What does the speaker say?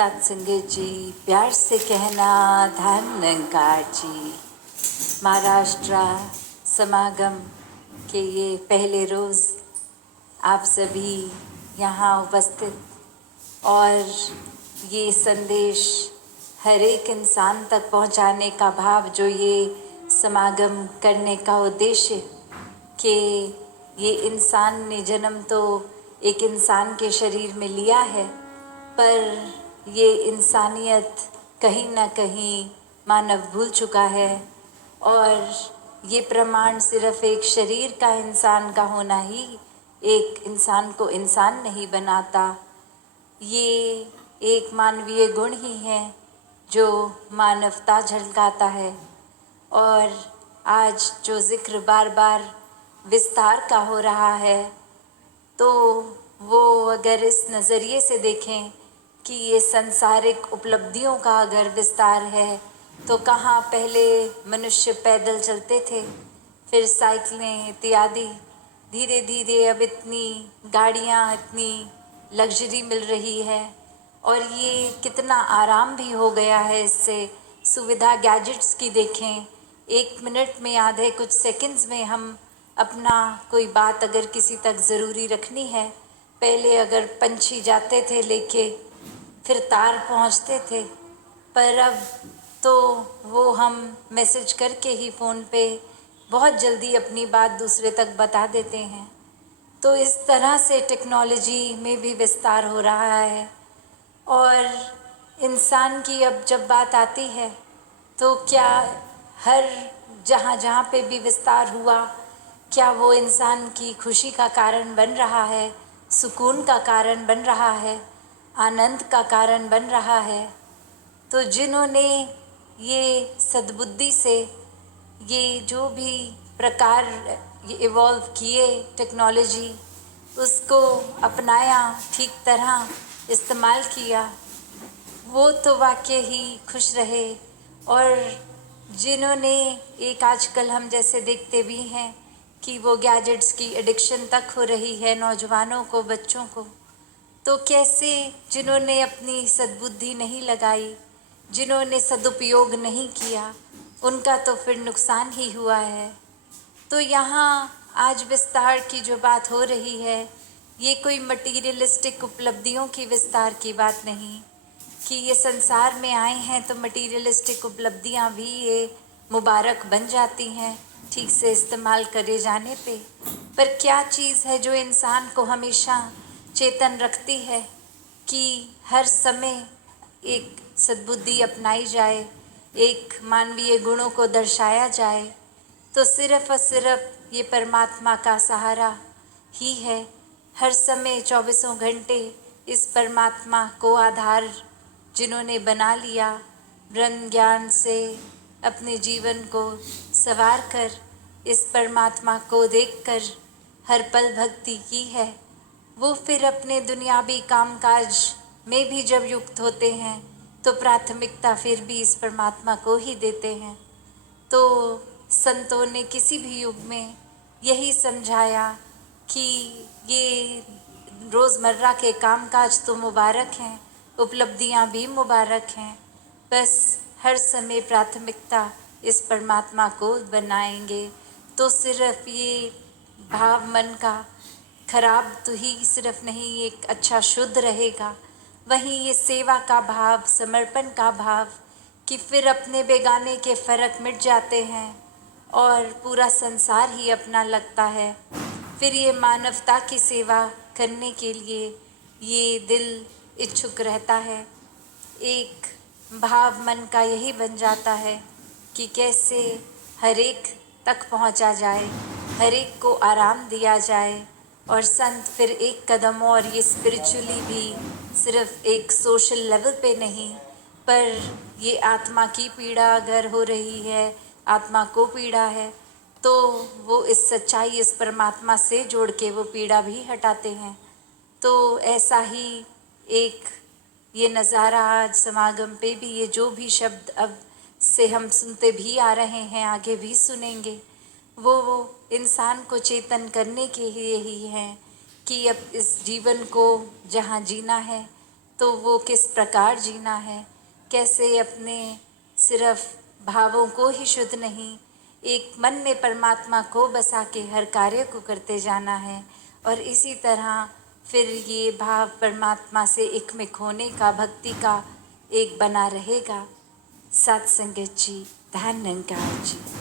सत्संगत जी, प्यार से कहना धन निरंकार जी। महाराष्ट्र समागम के ये पहले रोज़ आप सभी यहाँ उपस्थित और ये संदेश हर एक इंसान तक पहुँचाने का भाव, जो ये समागम करने का उद्देश्य कि ये इंसान ने जन्म तो एक इंसान के शरीर में लिया है, पर ये इंसानियत कहीं ना कहीं मानव भूल चुका है। और ये प्रमाण सिर्फ एक शरीर का इंसान का होना ही एक इंसान को इंसान नहीं बनाता। ये एक मानवीय गुण ही है जो मानवता झलकाता है। और आज जो जिक्र बार बार विस्तार का हो रहा है, तो वो अगर इस नज़रिए से देखें कि ये सांसारिक उपलब्धियों का अगर विस्तार है, तो कहाँ पहले मनुष्य पैदल चलते थे, फिर साइकिलें इत्यादि, धीरे धीरे अब इतनी गाड़ियाँ, इतनी लग्जरी मिल रही है और ये कितना आराम भी हो गया है। इससे सुविधा गैजेट्स की देखें, 1 मिनट में, आधे कुछ सेकंड्स में हम अपना कोई बात अगर किसी तक ज़रूरी रखनी है, पहले अगर पंछी जाते थे लेके, फिर तार पहुंचते थे, पर अब तो वो हम मैसेज करके ही फ़ोन पे बहुत जल्दी अपनी बात दूसरे तक बता देते हैं। तो इस तरह से टेक्नोलॉजी में भी विस्तार हो रहा है। और इंसान की अब जब बात आती है, तो क्या हर जहाँ जहाँ पे भी विस्तार हुआ, क्या वो इंसान की खुशी का कारण बन रहा है, सुकून का कारण बन रहा है, आनंद का कारण बन रहा है? तो जिन्होंने ये सद्बुद्धि से ये जो भी प्रकार ये इवॉल्व किए टेक्नोलॉजी, उसको अपनाया, ठीक तरह इस्तेमाल किया, वो तो वाकई ही खुश रहे। और जिन्होंने एक आजकल हम जैसे देखते भी हैं कि वो गैजेट्स की एडिक्शन तक हो रही है नौजवानों को, बच्चों को, तो कैसे जिन्होंने अपनी सद्बुद्धि नहीं लगाई, जिन्होंने सदुपयोग नहीं किया, उनका तो फिर नुकसान ही हुआ है। तो यहाँ आज विस्तार की जो बात हो रही है, ये कोई मटीरियलिस्टिक उपलब्धियों की विस्तार की बात नहीं कि ये संसार में आए हैं तो मटीरियलिस्टिक उपलब्धियाँ भी ये मुबारक बन जाती हैं ठीक से इस्तेमाल करे जाने पे। पर क्या चीज़ है जो इंसान को हमेशा चेतन रखती है कि हर समय एक सद्बुद्धि अपनाई जाए, एक मानवीय गुणों को दर्शाया जाए? तो सिर्फ़ और सिर्फ ये परमात्मा का सहारा ही है। हर समय 24 घंटे इस परमात्मा को आधार जिन्होंने बना लिया, ब्रह्म ज्ञान से अपने जीवन को संवार कर, इस परमात्मा को देखकर हर पल भक्ति की है, वो फिर अपने दुनियावी कामकाज में भी जब युक्त होते हैं, तो प्राथमिकता फिर भी इस परमात्मा को ही देते हैं। तो संतों ने किसी भी युग में यही समझाया कि ये रोज़मर्रा के कामकाज तो मुबारक हैं, उपलब्धियां भी मुबारक हैं, बस हर समय प्राथमिकता इस परमात्मा को बनाएंगे तो सिर्फ ये भाव मन का खराब तो ही सिर्फ नहीं, एक अच्छा शुद्ध रहेगा। वहीं ये सेवा का भाव, समर्पण का भाव, कि फिर अपने बेगाने के फ़र्क मिट जाते हैं और पूरा संसार ही अपना लगता है। फिर ये मानवता की सेवा करने के लिए ये दिल इच्छुक रहता है। एक भाव मन का यही बन जाता है कि कैसे हर एक तक पहुंचा जाए, हर एक को आराम दिया जाए। और संत फिर एक कदम और, ये स्पिरिचुअली भी सिर्फ एक सोशल लेवल पे नहीं, पर ये आत्मा की पीड़ा अगर हो रही है, आत्मा को पीड़ा है, तो वो इस सच्चाई, इस परमात्मा से जोड़ के वो पीड़ा भी हटाते हैं। तो ऐसा ही एक ये नज़ारा आज समागम पे भी, ये जो भी शब्द अब से हम सुनते भी आ रहे हैं, आगे भी सुनेंगे, वो इंसान को चेतन करने के लिए ही हैं कि अब इस जीवन को जहाँ जीना है, तो वो किस प्रकार जीना है, कैसे अपने सिर्फ भावों को ही शुद्ध नहीं, एक मन में परमात्मा को बसा के हर कार्य को करते जाना है। और इसी तरह फिर ये भाव परमात्मा से एकमिक होने का, भक्ति का एक बना रहेगा। सत्संगत जी, धन निरंकार जी।